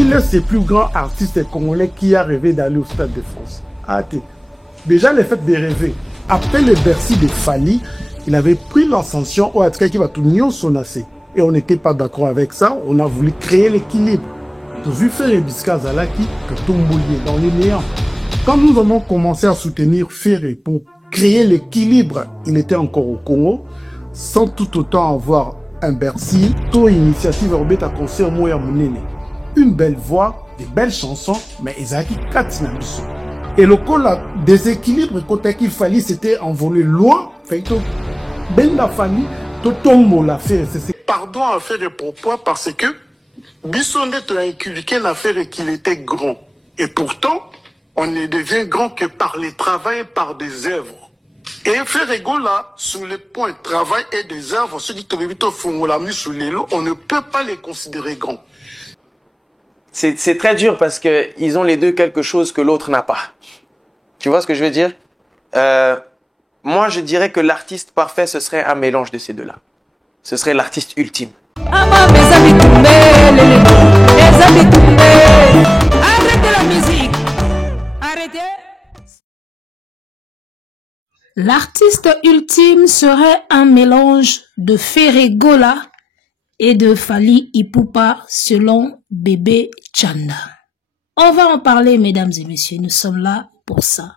qui est ce plus grand artiste congolais qui a rêvé d'aller au Stade de France? Déjà le fait de rêver. Après le Bercy de Fali, il avait pris l'ascension au Atka qui va tout son assez. Et on n'était pas d'accord avec ça. On a voulu créer l'équilibre. Tout vu faire Ebiska Zalaki que tout mouillé dans les néants. Quand nous avons commencé à soutenir Ferré pour créer l'équilibre, il était encore au Congo, sans tout autant avoir un Bercy, tout initiative Robert à concert Moya Mounene. Une belle voix, des belles chansons, mais Ezaki Katsinabiso. Et le coup là, déséquilibre côté qu'il fallait, c'était envolé loin. Fait que ben la famille, tout tombe l'affaire. Pardon à faire pourquoi? Parce que Bissonnet a inculqué l'affaire et qu'il était grand. Et pourtant, on ne devient grand que par le travail, par des œuvres. Et Ferrego là, sous le point travail et des œuvres, ceux qui font la mise sous les lots, on ne peut pas les considérer grands. C'est très dur parce qu'ils ont les deux quelque chose que l'autre n'a pas. Tu vois ce que je veux dire? Moi, je dirais que l'artiste parfait, ce serait un mélange de ces deux-là. Ce serait l'artiste ultime. Arrêtez la musique. Arrêtez. L'artiste ultime serait un mélange de Ferré-Gola et de Fali Ipupa selon Bébé Chanda. On va en parler, mesdames et messieurs. Nous sommes là pour ça.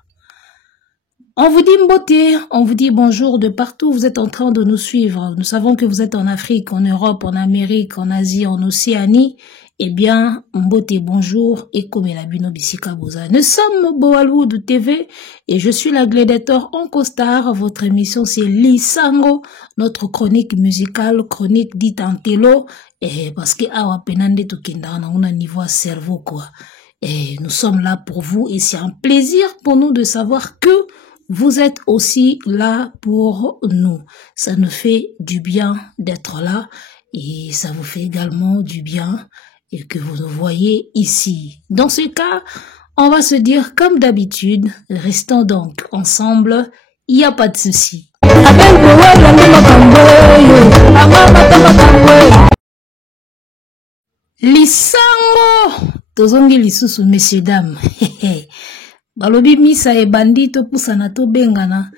On vous dit mbote, on vous dit bonjour de partout où vous êtes en train de nous suivre. Nous savons que vous êtes en Afrique, en Europe, en Amérique, en Asie, en Océanie. Eh bien, mbote, bonjour et comme la bino bisika boza. Nous sommes Boalwood TV et je suis la Gladiator en costard. Votre émission c'est Lisango, notre chronique musicale, chronique dite en télo. Et parce que awa penande to kenda on a niveau cerveau quoi. Et nous sommes là pour vous et c'est un plaisir pour nous de savoir que vous êtes aussi là pour nous. Ça nous fait du bien d'être là et ça vous fait également du bien et que vous nous voyez ici. Dans ce cas, on va se dire comme d'habitude, restons donc ensemble, il n'y a pas de souci. Lisango tozongi lisusu messieurs dames. Balobi misa e bandi to pusana to bengana.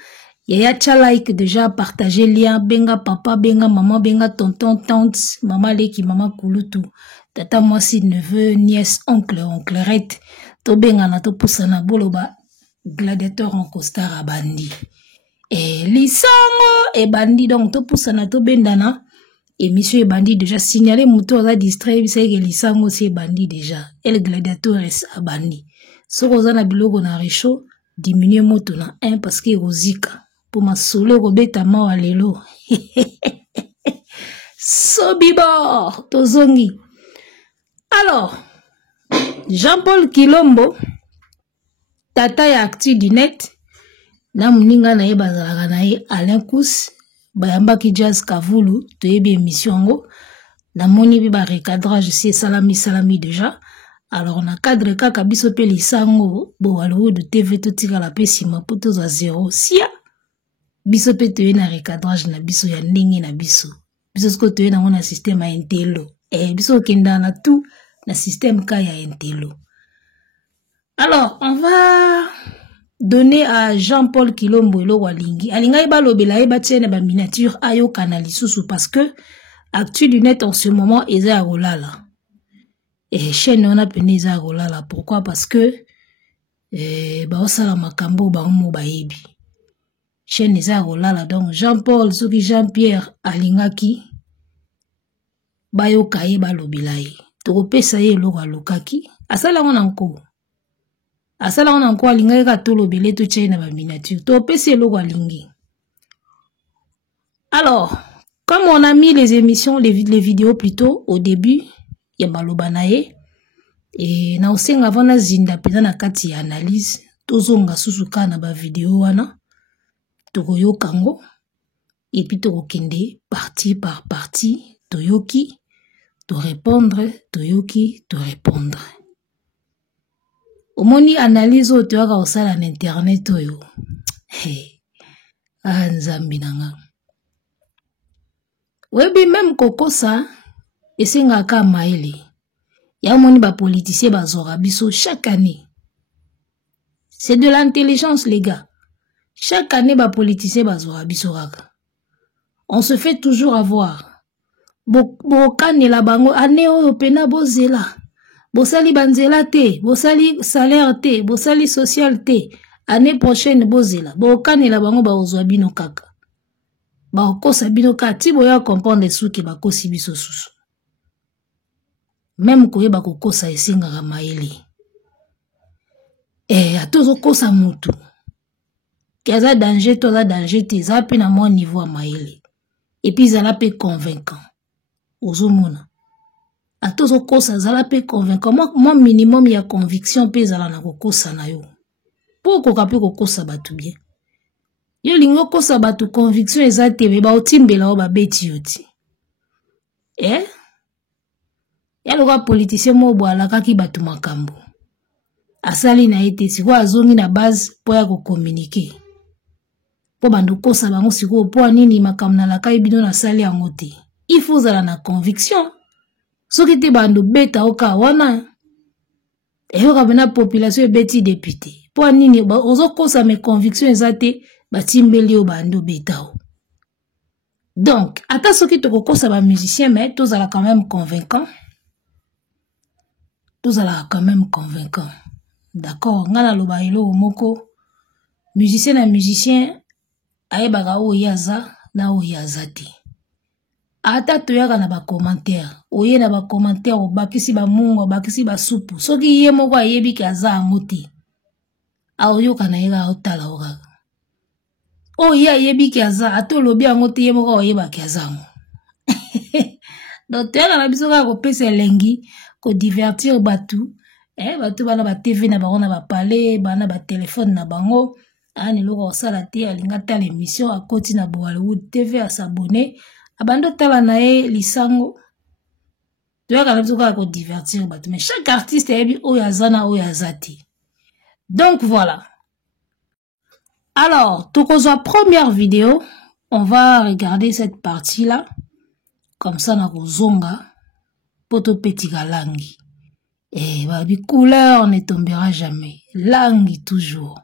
Yaya tcha like déjà partager lien benga papa benga maman benga tonton tante maman leki maman kulutu tata mwasi neveu nièce oncle onclerette to bengana to pusana boloba Gladiator en costard à bandi. Et Lisango e bandi donc to pusana to bendana. Et monsieur est bandit déjà signalé mouton à distrait c'est que Lisango c'est bandit déjà et le Gladiator est à bandit. So rozana biloko na recho diminuer moto na 1 parce que rozika pour ma solo robeta ma lelo. So bibo tozongi. Alors Jean-Paul Kilombo tata ya actu du net na muninga na ye bazalaka na ye Alain Kous bayambaki Jazz Kavulu toyebi émission ngo na moni bi ba recadrage c'est salami déjà. Alors on a cadre kaka biso pe Lisango bo alo de TV totika la pesi ma poto za 0 sia biso pe toye na recadrage na biso ya ndenge na biso sko toye na mona système a intelo biso kenda na tout na système ka ya intelo. Alors on va donner à Jean-Paul Kilombo elo walingi alinga iba lobela iba tiene ba miniature ayo kanali susu parce que actu du net en ce moment eza rolala. Et chaîne on a peine za rolala pourquoi parce que ba osala makambo ba mo baebi chaîne za rolala donc Jean-Paul soki Jean-Pierre alingaki bayo kaye ba lobilai to pesa ye lo alokaki asala on encore alinga ka to lobele to chaîne ba miniature to pesa lo alingi. Alors comme on a mis les émissions les vidéos plutôt au début ya maloba na ye et na osenga vana zinda peza na kati ya analyse tozonga susuka na ba video wana tokoyoka ngo et puis tokokende partie par partie toyoki to répondre toyoki to répondre omoni analyse o toyaka osala na internet oyo nzambi nanga webi même kokosa esengaka maele Ya moni ba politicien bazora biso chaque année. C'est de l'intelligence, les gars. Chaque année, ba politicien bazora biso raka. On se fait toujours avoir. Bokane la bango année oyo pena bozela. Bosali banzela te, bosali salaire te, bosali social te. Année prochaine bozela. Bokane la bango ba ozwa bino kaka. Ba okosa bino kaka ti boya comprendre suki ba kosi biso susu. Même koyeba kokosa esingaka mayele. Atozo kosa mutu. Kaza danger to la danger te za pe na mon niveau à mayele. Et puis za la pe convaincant. Ozomona. Atozo kosa za la pe convaincant. Moi minimum ya conviction pe za la na kokosa na yo. Po koka pe kokosa batu bien. Yo lingo kosa batu conviction eza te ba otimbela o ba beti yoti. Ya loka politicien mo bo alaka ki batu makambo. Asali na ete siko azongi na base po ya ko communiquer. Po bando kosa bango siko po nini makambo na laka bino na sali yango te. Il faut zala na conviction. Soki te bando beta oka wana. Eyoka bena population beti député. Po nini ozo kosa mes convictions ezate batimbeli o bando beta o. Donc, ata soki to kosa ba musicien mais tozala quand même convaincant. Tozala quand même convaincant. D'accord, ngana loba elo moko musicien na musicien ayebaka o yaza na o yazati. Ata toyaka na ba commentaire, oye na ba commentaire obakisi ba mungo, obakisi ba supu. Soki ye moko ayebi ki aza angote. Aoyoka na yega otala oka. O ye ayebi ki aza ato lobi angote ye moko oyeba ki aza ngo. Donc toyaka na biso ka ko pesa lengi ko divertir batu. Batu bana ba TV na bango na ba palais, bana ba téléphone na bango. Ani loko sala te alinga ta l'émission à koti na Hollywood TV à s'abonner. Abando tala na e lisango. Toyaka na biso ka ko divertir batu. Mais chaque artiste ebi oyazana oyazati. Donc voilà. Alors, tokozwa première vidéo, on va regarder cette partie-là. Comme ça na kozonga poto petika langi. Et babi couleur ne tombera jamais. Langue toujours.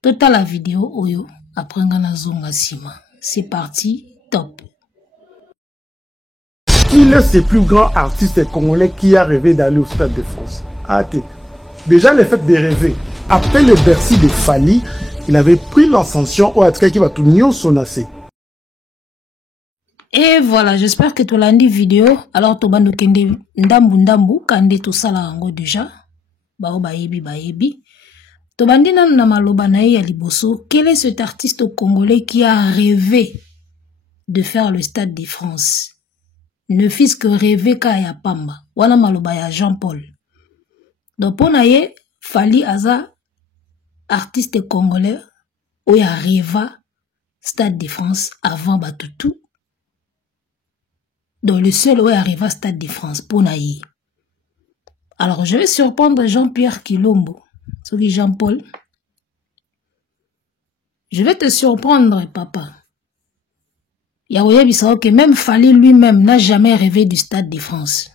Total la vidéo oyo après ngana zonga sima. C'est parti, top. Qui est ce plus grand artiste congolais qui a rêvé d'aller au Stade de France? Déjà le fait de rêver. Après le Bercy de Fali, il avait pris l'ascension au atrait qui va tout nyon sonasser. Et voilà, j'espère que tu l'as dit vidéo. Alors, tu vas nous kende ndambu kande tout ça là déjà. Bao bayebi. Tu vas dire na maloba na ya liboso. Quel est cet artiste congolais qui a rêvé de faire le Stade de France? Ne fils que rêver ka ya pamba. Wana maloba ya Jean-Paul. Donc pour naye Fali aza artiste congolais ou ya rêva Stade de France avant Batutu. Donc le seul où arrive à Stade de France pour naïe. Alors je vais surprendre Jean-Pierre Kilombo. Celui Jean-Paul. Je vais te surprendre, papa. Yaouya Bissao que même Fali lui-même n'a jamais rêvé du Stade de France.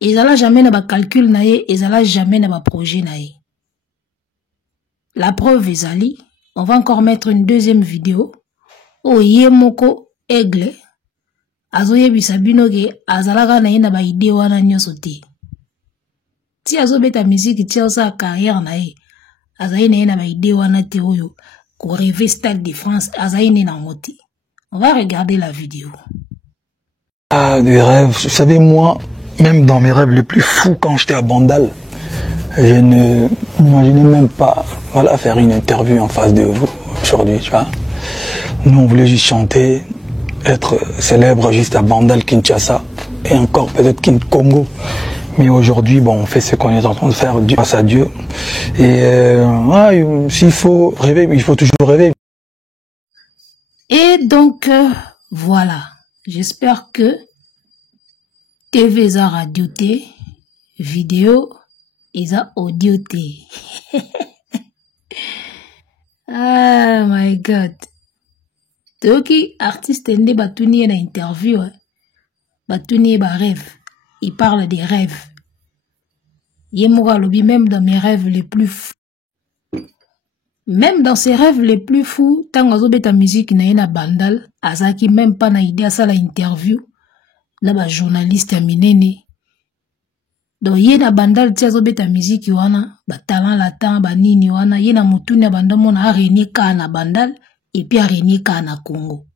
Ils n'ont jamais n'a calcul naïe, ils n'ont jamais n'a projet naïe. La preuve est ali. On va encore mettre une deuxième vidéo. Oh Yemoko Aigle. Azoye bisabino ke azalaka na yena ba idée wana nyoso te. Ti azobeta musique ti osa carrière na ye. Azaye na yena ba idée wana te oyo ko rêver Stade de France azaye na moti. On va regarder la vidéo. Ah, des rêves. Vous savez, moi, même dans mes rêves les plus fous quand j'étais à Bandal, je ne m'imaginais même pas, voilà, faire une interview en face de vous aujourd'hui, tu vois. Nous, on voulait juste chanter, être célèbre juste à Bandal, Kinshasa, et encore peut-être Congo. Mais aujourd'hui, bon, on fait ce qu'on est en train de faire grâce à Dieu. Et s'il faut rêver, il faut toujours rêver. Et donc, voilà. J'espère que TV za radio T, vidéo, et audio T. Ah, my God. Toki artiste nde batuni na interview, batuni ba rêve. il parle des rêves. Yemura Lobi, même dans mes rêves les plus fous. Même dans ses rêves les plus fous, tant que ta musique na bandal, azaki même pas na idée à ça la interview, là ba journaliste minene. Donc yena bandal tia zo beta musique wana, ba talent latin, ba nini wana, yena mutune bandamo na renier ka na bandal et puis renier ka na Congo.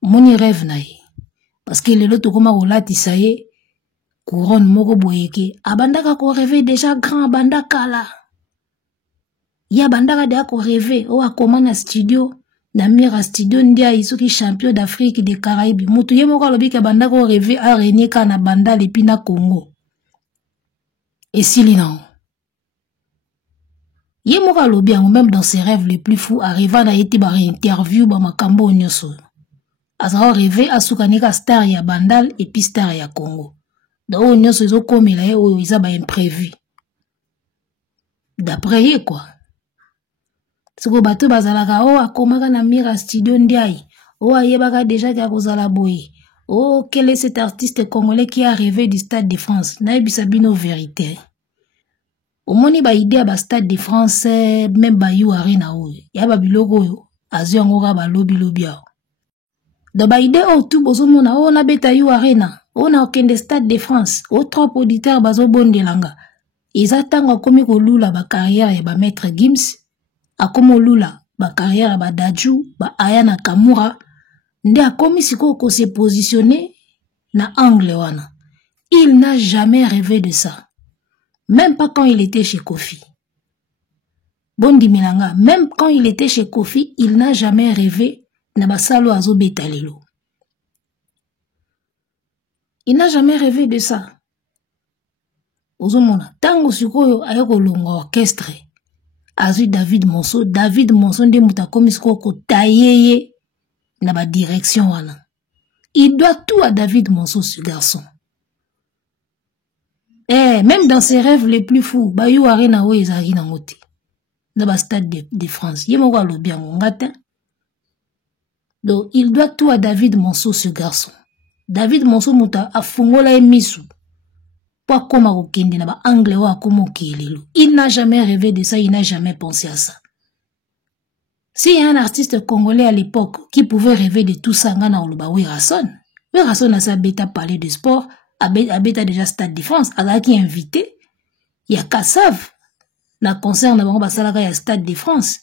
Moni rêve na ye. Parce que le loto koma rolati ça y est, couronne moko boyeke, abandaka ko rêver déjà grand abandaka là. Ya bandaka de ko rêver, o akoma na studio, na mira studio ndia isoki champion d'Afrique des Caraïbes. Mutu ye moko lobi ka bandaka ko rêver a renier ka na bandal et puis na Congo. Et s'il non. Ye moko lobi même dans ses rêves les plus fous, arriva na yeti ba interview ba makambo nyoso. Azao rêvé à soukanika star ya bandal et puis star ya Congo. Donc on nyoso zo komela ye o isa ba imprévu. D'après ye quoi. Siko bato bazalaka o akomaka na mira studio ndiaï. O ayebaka déjà ka kozala boye. Oh, quel est cet artiste congolais qui a rêvé du Stade de France? Naibisa bino vérité. Au moni ba idée ba Stade de France même ba yu arena o. Ya ba biloko yo azio ngora ba lobi lobia. Da ba idée o tout bozo mona o na beta yu arena. O na okende Stade de France. O trop auditeurs bazo bondelanga. Iza tanga komi ko lula ba carrière ya ba maître Gims. Akomo lula ba carrière ba Dadju, ba Ayana Kamura. Nde akomi siko ko se positionner na angle wana. Il n'a jamais rêvé de ça. Même pas quand il était chez Kofi. Bondi Milanga, même quand il était chez Kofi, il n'a jamais rêvé na basalo azo betalelo. Il n'a jamais rêvé de ça. Ozomona, tango sikoyo ayoko longa orchestre. Azu David Monso nde muta komi siko ko tayeye na ba direction wana. Il doit tout à David Monso, ce garçon. Eh, même dans ses rêves les plus fous, ba yu arena o ezari na ngote. Na ba Stade de France. Ye moko alobi yango ngata. Donc, il doit tout à David Monso, ce garçon. David Monso muta afungola emisu. Po akoma kokende na ba angle wa akoma okelelo. Il n'a jamais rêvé de ça, il n'a jamais pensé à ça. S'il y a un artiste congolais à l'époque qui pouvait rêver de tout ça, ngana oloba Werason. Werason a sa bêta parler de sport, a bêta déjà Stade de France, a qui invité. Il y a Kassav, na concert na bango basalaka ya Stade de France.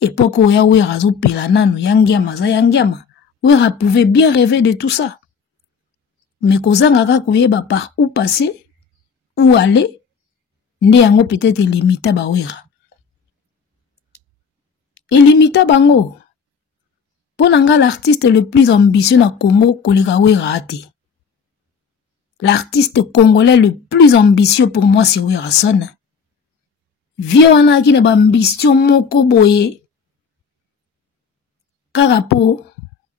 Époque où ya Werazo pelanano, yangiama, za yangiama. Wera pouvait bien rêver de tout ça. Mais kozanga ka koyeba par où passer, où aller, nde yango peut-être limita ba Wera. Il limita bango. Ponanga l'artiste le plus ambitieux na Congo, kolega Wera ate. L'artiste congolais le plus ambitieux pour moi, c'est Werason. Vieux wana ki na ba ambition moko boye. Karapo,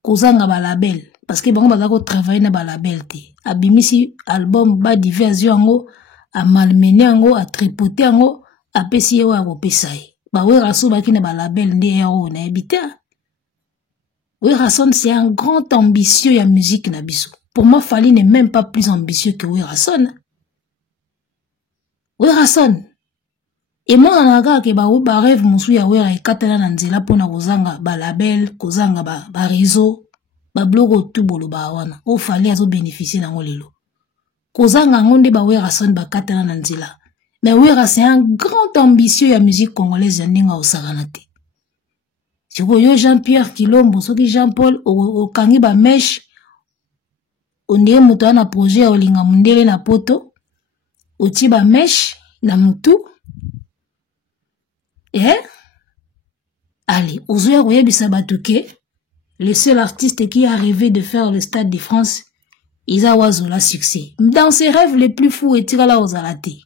kozanga ba label. Parce que bango bazako travailler na ba label te. Abimisi album ba divers yango, a malmené yango, a tripoté yango, a pesi yewa a kopesa ye. Ba Werason baki na ba label nde yao na ebita. Werason c'est un grand ambitieux ya musique na biso. Pour moi, Fali n'est même pas plus ambitieux que Werason. Werason. Et moi, on a que ba rêve musu ya Wera ekatana na nzela pona kozanga ba label, kozanga ba réseau, ba blog tout bolo ba wana. O Fali azo bénéficier na ngolelo. Kozanga ngonde ba Werason ba katana na nzela. Mais Wera c'est un grand ambitieux ya musique congolaise ya ndinga osaranate. Siko yo Jean-Pierre Kilombo, soki Jean-Paul o kangi ba mesh. Onye mutu ana projet olinga mundele na poto. Oti ba mesh na mutu. Eh? Allez, ozoya koyebisa batuke. Le seul artiste qui a rêvé de faire le Stade de France, Isa Wazola succès. Dans ses rêves les plus fous, et tira la ozalate.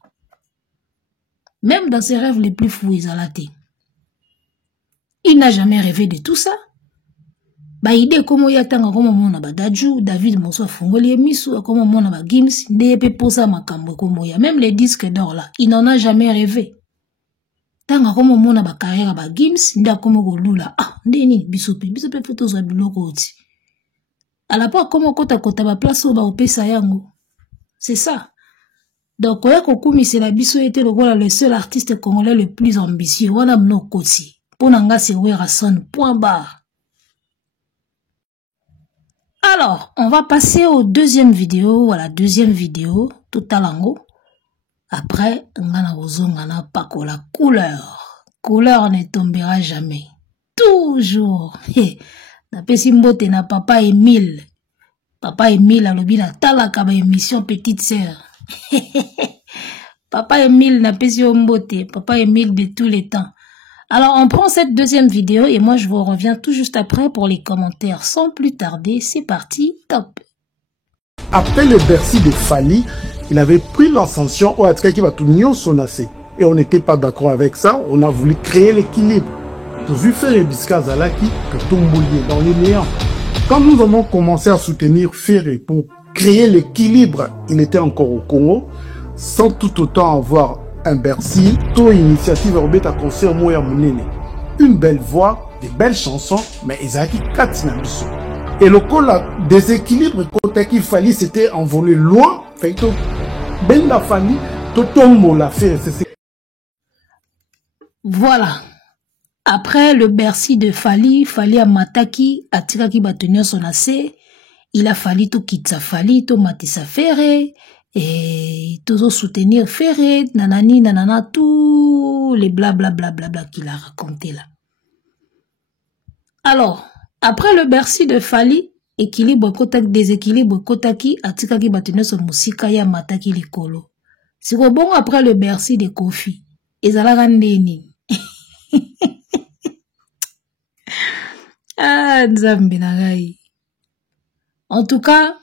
Même dans ses rêves les plus fous, Izalate. Il n'a jamais rêvé de tout ça. Ba idée comme yatanga comme mona ba Dadju, David Monso fongoli emisu comme mona ba Gims, ndepe posa makambo comme ya. Même les disques d'or là, il n'en a jamais rêvé. Tanga comme mona ba carrière ba Gims, nda comme golula. Ah, ndeni bisope photos za biloko oti. À la part comme kota ba place ba opesa yango. C'est ça. Donc, Oya Kokumi, c'est la biso était le seul artiste congolais le plus ambitieux. Wana mno koti. Ponanga c'est Werason. Point barre. Alors, on va passer aux deuxième vidéo, à la deuxième vidéo, tout à l'ango. Après, ngana ozongana pako la couleur. Couleur ne tombera jamais. Toujours. Na pesi mbote na papa Emile. Papa Emile a lobi na talaka ba émission Petite Sœur. Papa Emile n'a pas eu mbote. Papa Emile de tous les temps. Alors, on prend cette deuxième vidéo et moi, je vous reviens tout juste après pour les commentaires. Sans plus tarder, c'est parti, top. Après le Bercy de Fali, il avait pris l'ascension au Atka qui va tout nier son assez. Et on n'était pas d'accord avec ça. On a voulu créer l'équilibre. J'ai vu faire Ebiska Zalaki que Tomboulier dans les néants. Quand nous avons commencé à soutenir Ferré pour créer l'équilibre, il était encore au Congo, sans tout autant avoir un Bercy, tout initiative Robert à concert Moya Mounene. Une belle voix, des belles chansons, mais Isaki Katsinabiso. Et le col déséquilibre côté qu'il fallait s'était envolé loin, fait que ben la famille, tout tombe la fait. Voilà. Après le Bercy de Fali à Mataki, à Tiraki Batenir son assez, il a fallu tout quitter Fali, tout Matissa Ferré, et tout soutenir Ferré, nanani, nanana, tout les blablabla qu'il a raconté là. Alors, après le Bercy de Fali, équilibre kotak, déséquilibre kotaki, à Tiraki Batenir son musika ya Mataki likolo. C'est bon après le Bercy de Kofi. Ezala ndeni. Ah, Nzambe na gai. En tout cas,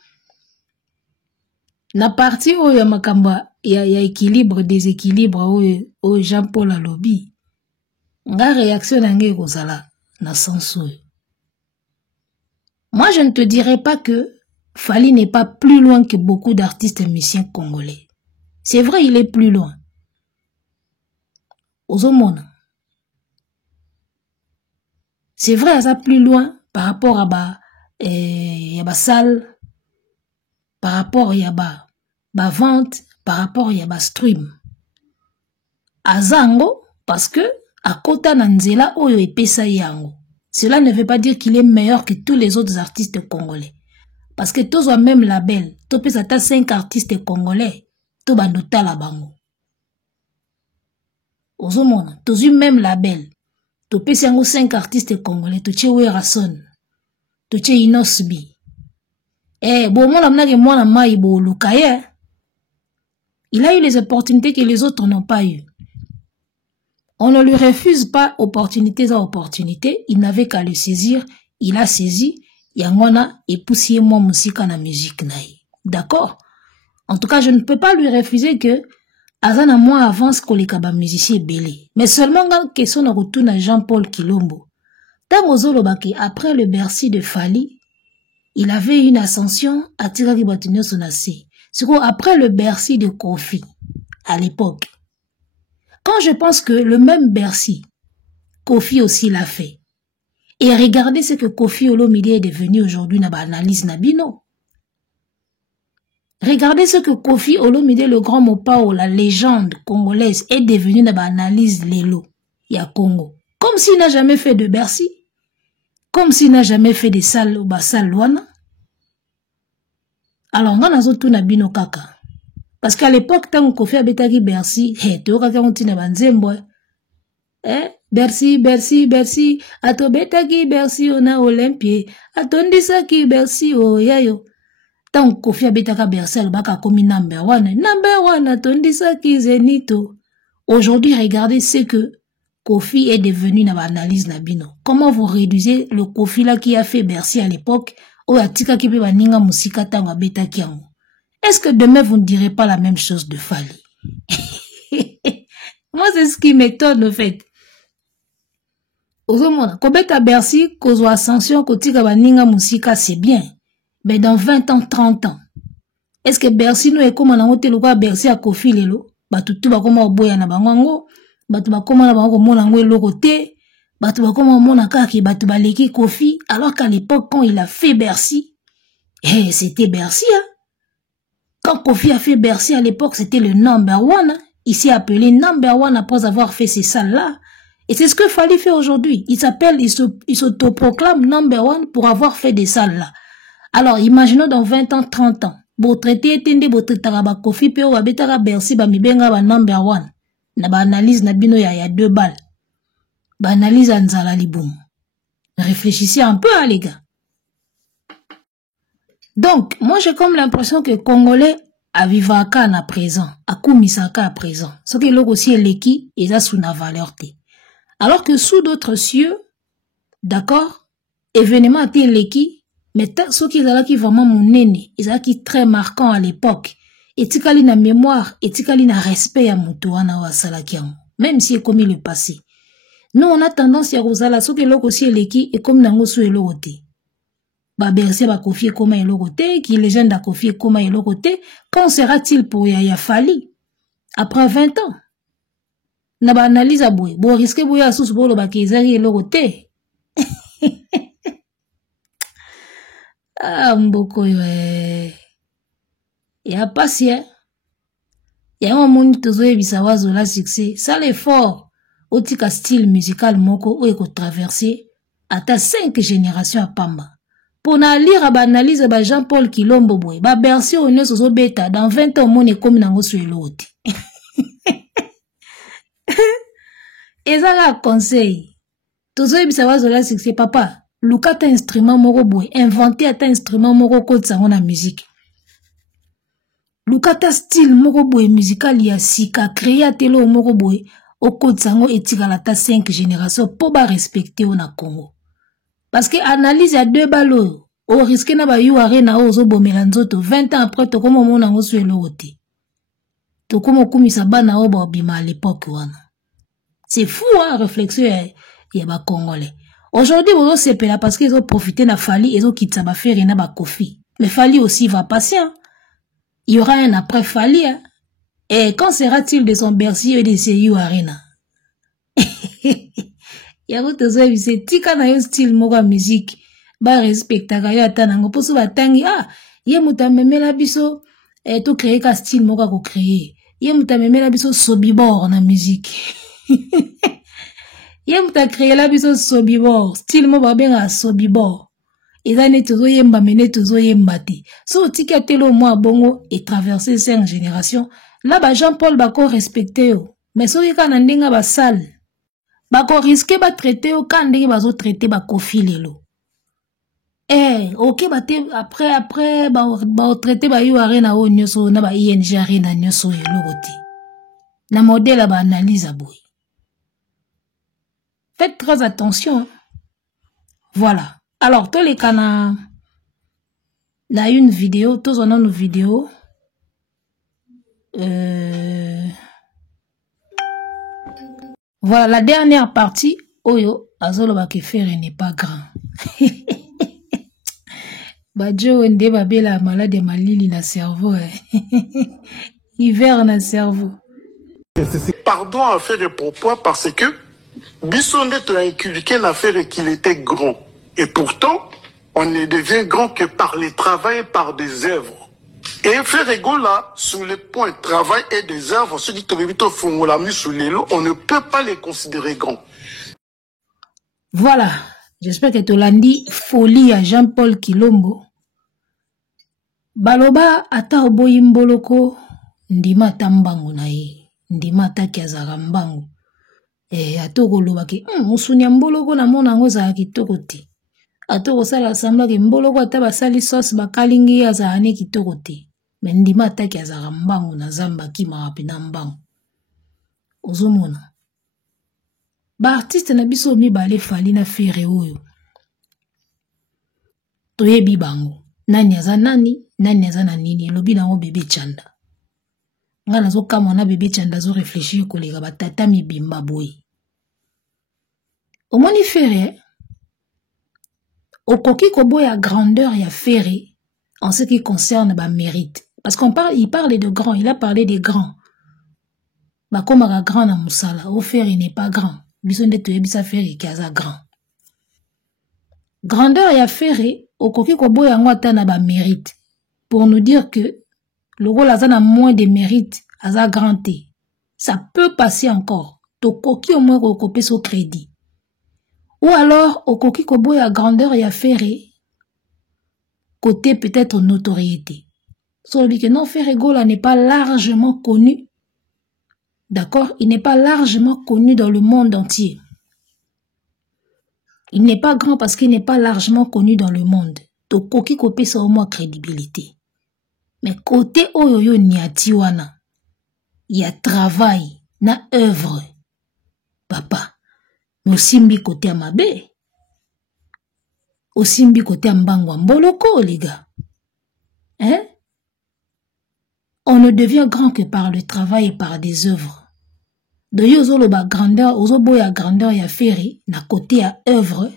na partie où ya makamba, ya équilibre, déséquilibre, où Jean-Paul a lobby. Nga réaction nange kozala, na sens où. Moi, je ne te dirais pas que Fali n'est pas plus loin que beaucoup d'artistes et musiciens congolais. C'est vrai, il est plus loin. Ozomona. C'est vrai, ça plus loin par rapport à ba salle, par rapport à ba vente, par rapport à ba stream. Azango, parce que à kota nanzela oyo epesa yango. Cela ne veut pas dire qu'il est meilleur que tous les autres artistes congolais. Parce que tous ont même label. Topes ata 5 artistes congolais. To bandota la bango. Ozomona, tous ont même label. Topes yango 5 artistes congolais. Toche Werason. Toche Inosbi. Bon, moi, la maïbo lukaye. Il a eu les opportunités que les autres n'ont pas eu. On ne lui refuse pas opportunités à opportunités. Il n'avait qu'à le saisir. Il a saisi. Yangwana et poussier moi musika na musique naï. D'accord? En tout cas, je ne peux pas lui refuser que Azana moi avance que les kaba musiciens belé. Mais seulement quand question na retourne à Jean-Paul Kilombo. Tango baki après le Bercy de Fali, il avait une ascension à Tiraki Batunio Sonasé. C'est quoi après le Bercy de Kofi à l'époque. Quand je pense que le même Bercy, Kofi aussi l'a fait. Et regardez ce que Kofi Olomide est devenu aujourd'hui dans l'analyse Nabino. Regardez ce que Kofi Olomide, le grand Mopao, la légende congolaise, est devenu dans l'analyse Lelo, ya Congo. Comme s'il n'a jamais fait de Bercy. Comme s'il n'a jamais fait des salles ou salles loin. Alors, on a tout Nabino kaka. Parce qu'à l'époque, tant que Kofi abetaki Bercy, tu as dit Bercy, Bercy, Bercy, atobetaki Bercy ona Olympie, atondisaki Bercy o yayo. Tant que Kofi abetaka Bercy, albaka komi number one, atondisaki Zenito. Aujourd'hui, regardez ce que Kofi est devenu dans l'analyse Nabino. Comment vous réduisez le Kofi là qui a fait Bercy à l'époque, ou atika ki pe baninga musika tango abetaki yango. Est-ce que demain vous ne direz pas la même chose de Fali? Moi, c'est ce qui m'étonne, en fait. Ozomona, kobeta Bercy, kozo ascension, kotika baninga musika, c'est bien. Mais dans 20 ans, 30 ans, est-ce que Bercy nous est comme on a monté le quoi Bercy à Kofi lelo? Batutu bakoma oboya na bango, batu bakoma na bango mona ngwe lokote, batu bakoma mona kaki, batu baleki Kofi, alors qu'à l'époque, quand il a fait Bercy, c'était Bercy, hein? Quand Kofi a fait Bercy à l'époque, c'était le number one. Hein. Il s'est appelé number one après avoir fait ces salles-là. Et c'est ce que Fally fait aujourd'hui. Il s'autoproclame number one pour avoir fait des salles-là. Alors, imaginons dans 20 ans, 30 ans. Bo traité etende bo traitara ba Kofi pe o betara Bercy ba mibenga ba number one. Na ba analyse na bino ya 2 balles. Ba analyse anzala liboum. Réfléchissez un peu, hein, les gars. Donc, moi, j'ai comme l'impression que Congolais a vivaka à présent, a kumisaka à présent. Ce qui est aussi l'équipe, et ça sous la valeur T. Alors que sous d'autres cieux, d'accord, événement a été l'équipe, mais ce qui est là qui vraiment mon nene, et ça qui est très marquant à l'époque, et tikali na mémoire, et tikali na respect à mutuana wa salakiam, même si est commis le passé. Nous, on a tendance à rosala, ce qui est aussi l'équipe, et comme nango sous l'autre. Ba Bercy ba Kofi Koma elokote, qui légende da Kofi Koma elokote, quand sera-t-il pour Yaya Fally après 20 ans? Na ba analyse aboué, bo risque bouya sous bolo ba kezari elokote. Ah mboko yo. Ya pasi hein. Ya un monde tozo ebisa wazo la succès, ça l'effort otika style musical moko ou eko traverser ata 5 générations à Pamba. Pour na lire ba analyse ba Jean-Paul Kilombo boy, ba Bercy on est so beta dans 20 ans mon comme nango sur l'autre. Et ça la conseil. Tozo ebisa wazo la succès papa, luka ta instrument moko boy, inventer ta instrument moko kotsa sango na musique. Luka ta style moko boy musical ya sika créer telo moko boy, o kotsa sango etikala ta 5 générations pour ba respecter au na Congo. Parce que analyse à 2 balles, au risque na ba yuare na ozo bomela nzoto 20 ans après to comme mon nango sur l'autre. To comme kumisa bana oba bima à l'époque wana. C'est fou hein réflexion ya ba Congolais. Aujourd'hui on se pela parce qu'ils ont profité na Fally ils ont quitté ba faire na ba Kofi. Mais Fally aussi va passer hein. Il y aura un après Fally hein. Et quand sera-t-il de son Bercy et de ses yuare na? Yako tozo ebise tika na yo style moko musique ba respectaka yo atanango poso batangi ah ye muta memela biso to créer ka style moko ko créer ye muta memela biso sobibor na musique ye muta créer la biso sobibor style mo ba benga sobibor ezane tozo yemba mene tozo yemba te so tika telo mo bongo et traverser 5 générations là ba Jean-Paul bako respecter yo mais so yeka na ndenga ba sale bako risque ba traiter au quand ndenge bazo traiter ba Kofi lelo ok bate après ba traiter ba yu arena o nyoso na ba ING arena nyoso elokoti na modèle ba analyse aboy. Faites très attention hein. Voilà alors tous les canaux na une vidéo tous on a une vidéo voilà la dernière partie. Oyo, azolo ba kefere n'est pas grand. Badjo wende babela malade malili na cerveau. Hiver na cerveau. Pardon à faire pourquoi? Parce que Bissonnet a inculqué l'affaire qu'il était grand. Et pourtant, on ne devient grand que par le travail, par des œuvres. Et Ferrego là, sur le point de travail et des œuvres, ceux qui font la mise sur les lots, on ne peut pas les considérer grands. Voilà. J'espère que tu l'as dit, folie à Jean-Paul Kilombo. Baloba ata oboyi mboloko, ndima tambangu na ye. Ndima taki azara mbangu. Atoko loba ke, musunya mboloko na mona ngoza kitoko te. Atoko sala samba ke mboloko ata basali sauce bakalingi azarane kitoko te. Mais ndima taki azara mbangu na zamba kima wapi na mbangu. Ozomona. Ba artiste na biso mibale Fally na Ferré oyo. Toyebi bango. Nani aza nani aza nini. Lobi na o bébé Chanda. Nga nazo kama na bébé Chanda zo réfléchir kolega batata mibimba boy. Omoni Ferré. Okoki koboya grandeur ya Ferré en ce qui concerne ba mérite. Parce il parle de grands, il a parlé des grands. Ba komaka grand na musala. O Ferré n'est pas grand. Bison de toyebisa Ferré qui a grand. Grandeur ya Ferré, okoki koboya ngo ata na ba mérite. Pour nous dire que le rôle a moins de mérite, a grand T. Ça peut passer encore. Tokoki au moins recopier son crédit. Ou alors, au koki kobo ya grandeur ya ferré, côté peut-être notoriété. Sur le que non, Ferregola n'est pas largement connu. D'accord? Il n'est pas largement connu dans le monde entier. Il n'est pas grand parce qu'il n'est pas largement connu dans le monde. Tokoki kopé sa au moins crédibilité. Mais côté oyoyo niatiwana, il y a travail, na œuvre. Papa, mais aussi mbi côté amabe. Aussi mbi côté ambangwa mboloko, les gars. Hein? On ne devient grand que par le travail et par des œuvres. De yozolo ba grandeur, ozobo ya grandeur ya ferry, na côté à œuvre,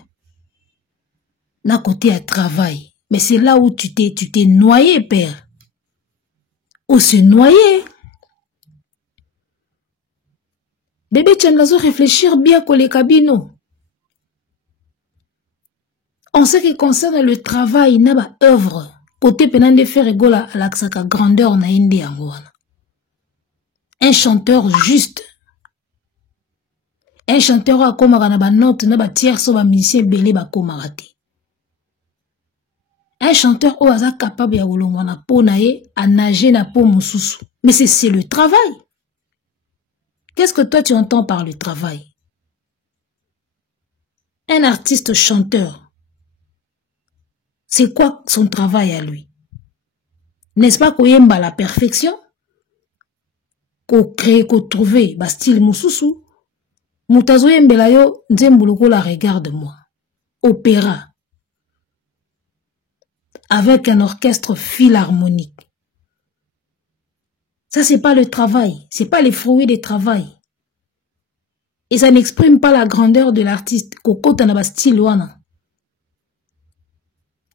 na côté à travail. Mais c'est là où tu t'es noyé, père. Ou se noyer. Bébé Tchandazo réfléchir bien que les cabines. En ce qui concerne le travail, n'a pas œuvre. Côté penan de faire égola à l'axaka grandeur na indi angwana. Un chanteur juste. Un chanteur a komara na ba note na ba tierso ba musicien belé ba komarate. Un chanteur au hasard capable ya wolongwa na po na ye à nager na po mususu. Mais c'est le travail. Qu'est-ce que toi tu entends par le travail? Un artiste chanteur. C'est quoi son travail à lui? N'est-ce pas qu'on aime la perfection? Qu'on crée, qu'on trouve, bah style mususu. Moutazo yembela yo, nzembuloko la regarde-moi. Opéra. Avec un orchestre philharmonique. Ça c'est pas le travail. C'est pas les fruits du travail. Et ça n'exprime pas la grandeur de l'artiste. Koko tanaba style wana.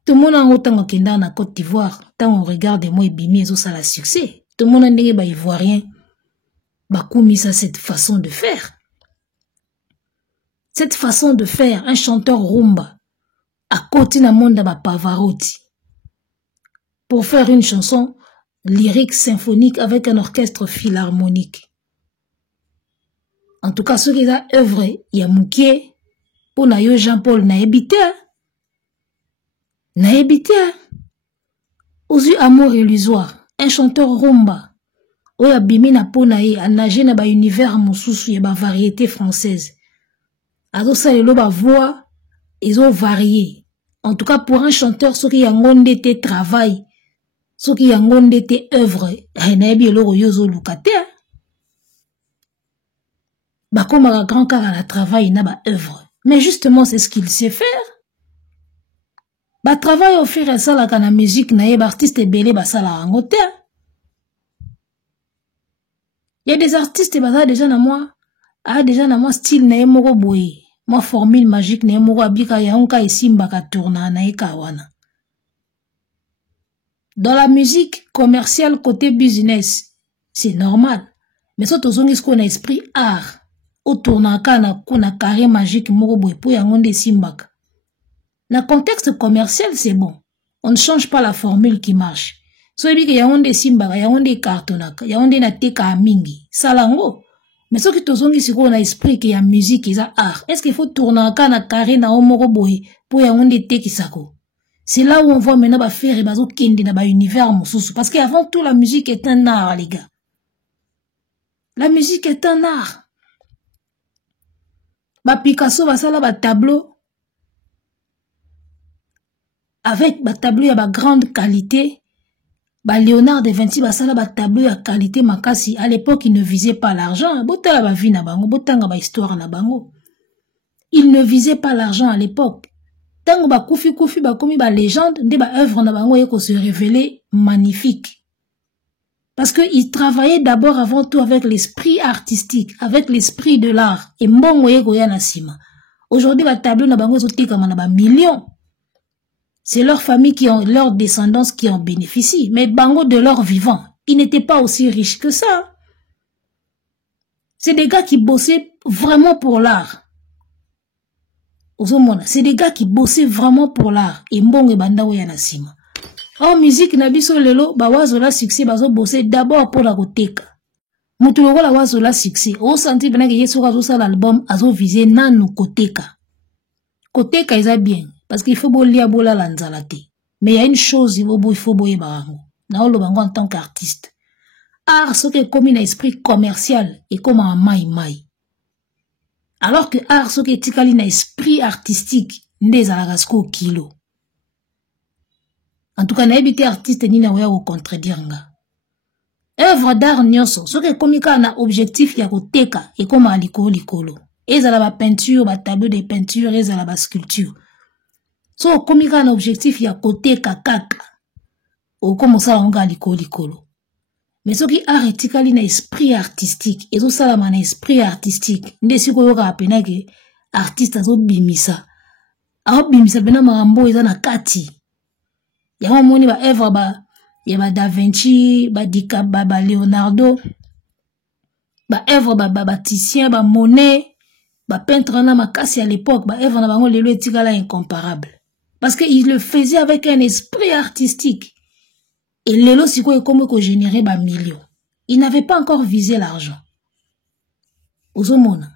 Tout le monde a autant que dans la Côte d'Ivoire, tant on regarde moi et bimi ça la succès. Tout le monde a dit bah ivoirien, bah commis ça cette façon de faire. Cette façon de faire, un chanteur rumba à côté d'un monde bah Pavarotti pour faire une chanson lyrique symphonique avec un orchestre philharmonique. En tout cas, ceux qui ont œuvré, il y a Moukié pour nayo Jean-Paul Naebité. Naebité, aux yeux amour illusoire, un chanteur rumba, oya bimi na ponaye, a nagé na ba univers mosusu ya ba variété française. Azo sa lelo ba voix, ils ont varié. En tout cas, pour un chanteur, ceux qui ont été travail, ceux qui ont été œuvre, naebi eloro yozo lukate. Ba comme un grand car à la travail, na ba œuvre. Mais justement, c'est ce qu'il sait faire. Ba travail au fur et à mesure la kana musique na yeba artiste belé ba sala angote. Il y a des artistes baza déjà na moi style na yemoko boye. Moi formule magique na yemoko abika ya onka esimba ka tourna na ekawana. Dans la musique commerciale côté business, c'est normal. Mais ça tozongi ce qu'on a esprit art. Au tourna kana kuna carré magique moko boye po ya ngonde simbaka. Dans le contexte commercial, c'est bon. On ne change pas la formule qui marche. So ebi ke yaonde simbaka, yaonde cartonaka, yaonde na teka mingi. Salango. Mais ce qui te zongi si on a esprit qu'il y a musique, il y a art. Est-ce qu'il faut tourner en kana carré na omoro boy pour yaonde teki sako? C'est là où on voit maintenant ba faire et bazo kindi na ba univers mususu. Parce qu'avant tout, la musique est un art, les gars. La musique est un art. Ba Picasso, ba sala ba tableau. Avec ba tableau ya ba grande qualité, ba Léonard de Vinci ba sala ba tableau ya qualité makasi. À l'époque, il ne visait pas l'argent. Botala ba vie na bango, botanga ba histoire na bango. Il ne visait pas l'argent à l'époque. Tango ba koufi ba komi ba légende, nde ba œuvre na bango yeko se révéler magnifique. Parce que il travaillait d'abord avant tout avec l'esprit artistique, avec l'esprit de l'art. Et mbongo yeko ya na sima. Aujourd'hui, ba tableau na bango zotika na ba millions. C'est leur famille qui ont, leur descendance qui en bénéficie. Mais bango de leur vivant, ils n'étaient pas aussi riches que ça. C'est des gars qui bossaient vraiment pour l'art. C'est des gars qui bossaient vraiment pour l'art. Et mbongo banda ya na sima. En musique na biso lelo ba wazola succès bazo bosser d'abord pour la koteka. Mutu lokola wazola succès. O senti bena ke yeso kazo sa l'album azo viser nanu koteka. Koteka eza bien parce qu'il faut bolia bola lanzala te. Mais il y a une chose il faut boye barango. Na olo bango en tant qu'artiste. Art ce que comme un esprit commercial et comme un mai. Alors que art ce que tikali un esprit artistique nde zalagasko kilo. En tout cas, na ebité artiste ni na wea ko contredire nga. Œuvre d'art nyonso, ce que komika na objectif ya koteka et comme a likolo. Ezala ba peinture, ba tableau de peinture, ezala ba sculpture. So komika na objectif ya koteka kaka. O comme ça on ga likolo. Mais ce qui art etikali na esprit artistique, ezo salama na esprit artistique, nde siko yoka apena ke artiste azo bimisa. Azo bimisa bena marambo eza na kati. Y'a moni ba œuvre ya ba Da Vinci, ba Leonardo, ba œuvre ba Titien, ba Monet, ba peintre na makasi à l'époque, ba œuvre na bango lelo etikala incomparable. Parce que il le faisait avec un esprit artistique. Et lelo siko e comme ko générer ba millions. Il n'avait pas encore visé l'argent. Ozomona.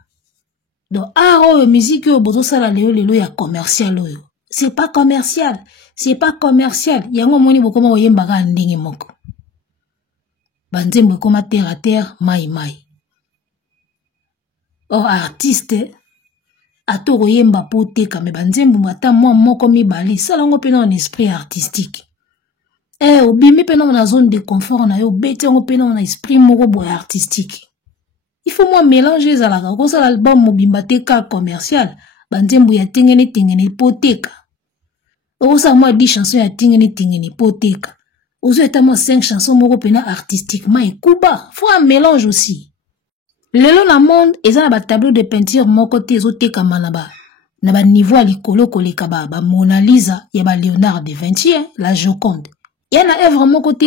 Donc art musique bozo sala lelo ya commercial oyo. C'est pas commercial. C'est pas commercial. Yango moni bokoma oyembaka ndenge moko. Banzembo koma terre à terre, mai. Or artiste ato koyemba po teka me banzembo mata moko mibali salango pena en esprit artistique. Obimi pena na zone de confort na yo bete ngo pena na esprit moko boy artistique. Il faut moi mélanger zalaka ko sala album mobimba teka commercial, banzembo ya tingene po teka. Osa moi 10 chansons ya tingeni poteka. Oso eta moi 5 chansons moko pena artistiquement et kuba. Faut un mélange aussi. Lelo na monde eza na ba tableau de peinture moko te ezo teka manaba. Na ba niveau à likolo koleka ba Mona Lisa ya ba Léonard de Vinci, la Joconde. Ya na œuvre moko te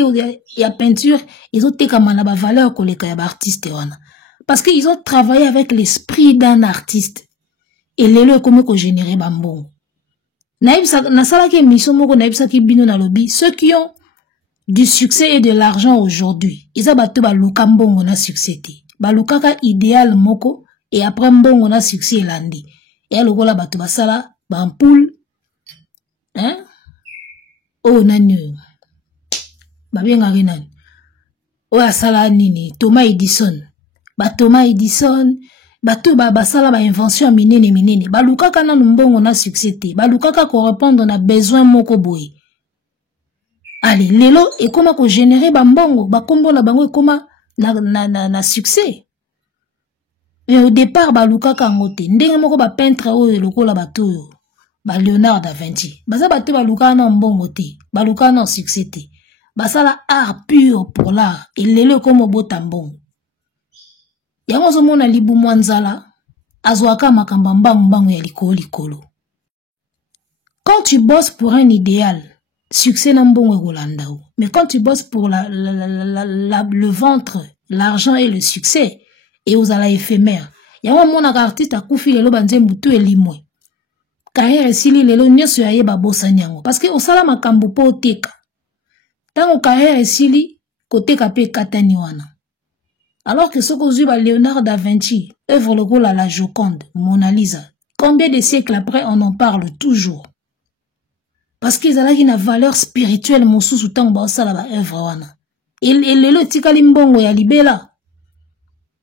ya peinture ezo teka manaba valeur koleka ya ba artiste wana. Parce qu'ils ont travaillé avec l'esprit d'un artiste. Et lelo comme ko générer ba mbongo. Ceux qui ont du succès et de l'argent aujourd'hui, ils ont battu baluka mbongo na succès. Baluka ka idéal moko et après mbongo na succès landi. Et alokola batu basala bampoule. Hein? Oh nani. Babenga nani. Oh asala nini Thomas Edison. Thomas Edison bato basala ba invention minene balukaka na mbongo na succès te balukaka correspondre na besoin moko boye. Allez lelo et comment ko générer ba mbongo ba kombo na bango ekoma na succès. Et au départ balukaka ngote ndenge moko ba peintre oyo lokola bato ba Léonard da Vinci baza bato balukaka na mbongo te balukaka na succès te basala art pur pour l'art et lelo comme bota mbongo. Yango zo mona libu mwanzala azwaka makamba mbangu ya likolo. Quand tu bosses pour un idéal, succès na mbongo ekolanda o. Mais quand tu bosses pour le ventre, l'argent et le succès, et ozala éphémère. Yango mona artiste akufi lelo banzembu to elimwe. Carrière esili lelo nyonso ya yeba bossa nyango parce que osala makambo po oteka. Tango carrière esili koteka pe katani wana. Alors que ce que ba Léonard da Vinci, œuvre le rôle à la Joconde, Mona Lisa, combien de siècles après on en parle toujours? Parce qu'ils ont une valeur spirituelle, mon sous tango ba osala ba œuvre wana. Et le tikali mbongo ya libela.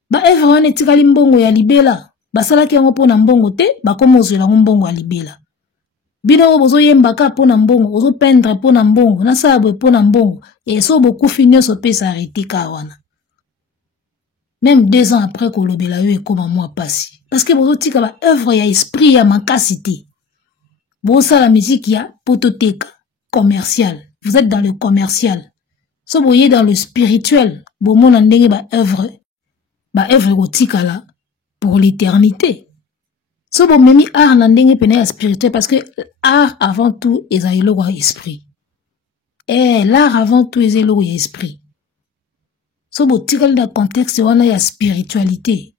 Ba œuvre wana tikali mbongo ya libela. Ba sala ki yango pona mbongo te, ba komo ozela mbongo ya libela. Bino bozo yembaka pona mbongo, ozo peindre pona mbongo, na sala pona mbongo, et so beaucoup finir so pe s'arrêter ka wana. Même 2 ans après que l'obéla eu est comme un mois passé. Parce que vous avez ba œuvre ya esprit ya makasité. Bon ça la musique ya potothèque commercial. Vous êtes dans le commercial. So vous voyez dans le spirituel. Bon mon andenge ba œuvre gotika là pour l'éternité. So bon memi art nandenge pena spirituel parce que art avant tout est un esprit. L'art avant tout est un esprit. So botika dans contexte wana ya spiritualité.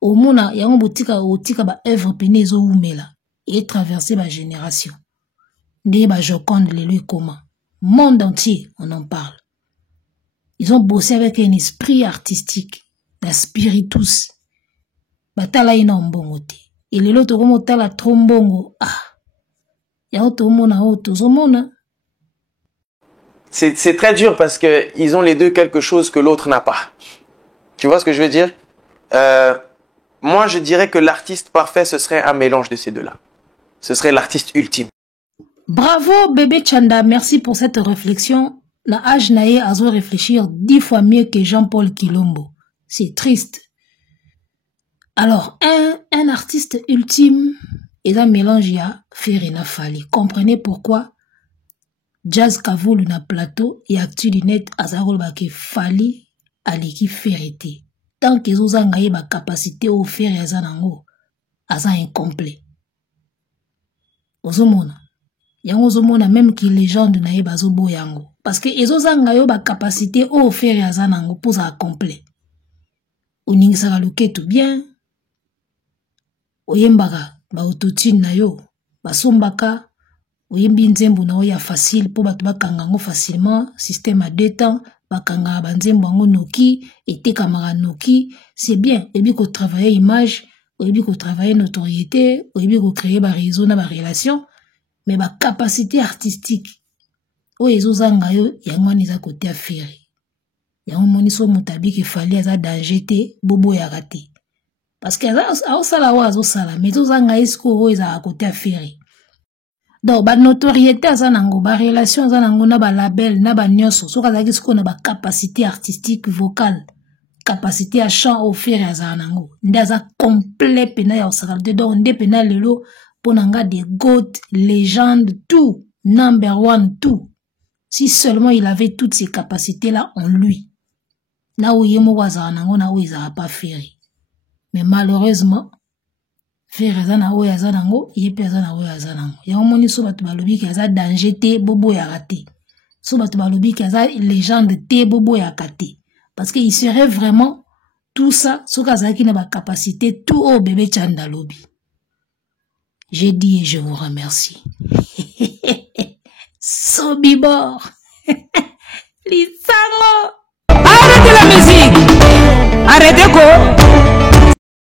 Au mona yango botika ba œuvre penezo umela et traverser ba génération. Nde ba Joconde lelo koma. Monde entier, on en parle. Ils ont bossé avec un esprit artistique, la spiritus. Batala ina mbongo te. Et les loto comme tala trombongo. Ah. Ya otomona otozomona. C'est très dur parce que ils ont les deux quelque chose que l'autre n'a pas. Tu vois ce que je veux dire? Moi, je dirais que l'artiste parfait, ce serait un mélange de ces deux-là. Ce serait l'artiste ultime. Bravo, bébé Chanda. Merci pour cette réflexion. La âge naïe a dû réfléchir 10 fois mieux que Jean-Paul Kilombo. C'est triste. Alors, un artiste ultime est un mélange ya Ferina Fali. Comprenez pourquoi Jazz Kavoul na plateau et Actu du net azarol bake Fali aleki ferité. Tant que vous avez ma capacité au faire azanango aza incomplet. Ozomona. Yango ozomona même qui légende na ye bazobo yango. Parce que ezozanga yo ba capacité au faire azanango pour ça complet. Oningisaka loketo bien. Oyembaka ba autotune na yo. Basombaka oyembi nzembo na oya facile pour bato bakanga ngo facilement, système à 2 temps, bakanga banzembo ngo noki, etekamaka noki, c'est bien. Oyebi ko travailler image, oyebi ko travailler notoriété, oyebi ko créer ba réseau na ba relation, mais ba capacité artistique. Oyo ezozanga yo yango niza côté affaire. Yango moniso motabi ki fali aza danger te, bobo ya raté. Parce que azo sala wa azo sala, mais ezozanga esko oyo eza côté affaire. Donc, ba notoriété aza nango, ba relation aza nango na ba label, na ba nyonso, soka zaki siko na ba capacité artistique vocale, capacité à chant offert aza nango. Nde aza complet pena ya osakalite, donc nde pena lelo ponanga des goat, légende, tout, number one, tout. Si seulement il avait toutes ces capacités-là en lui. Na où yemo aza nango, na où il a pas fait. Mais malheureusement, faire azana oya azanango, yepe azana oya azanango. Yango moni so batu balobi ki aza danger te, bobo ya raté. So batu balobi ki aza légende te, bobo ya kate. Parce que il serait vraiment tout ça, so kazaki na ba capacité, tout au bébé Chanda lobi. J'ai dit et je vous remercie. Sobibor. Lissango. Arrêtez la musique. Arrêtez quoi?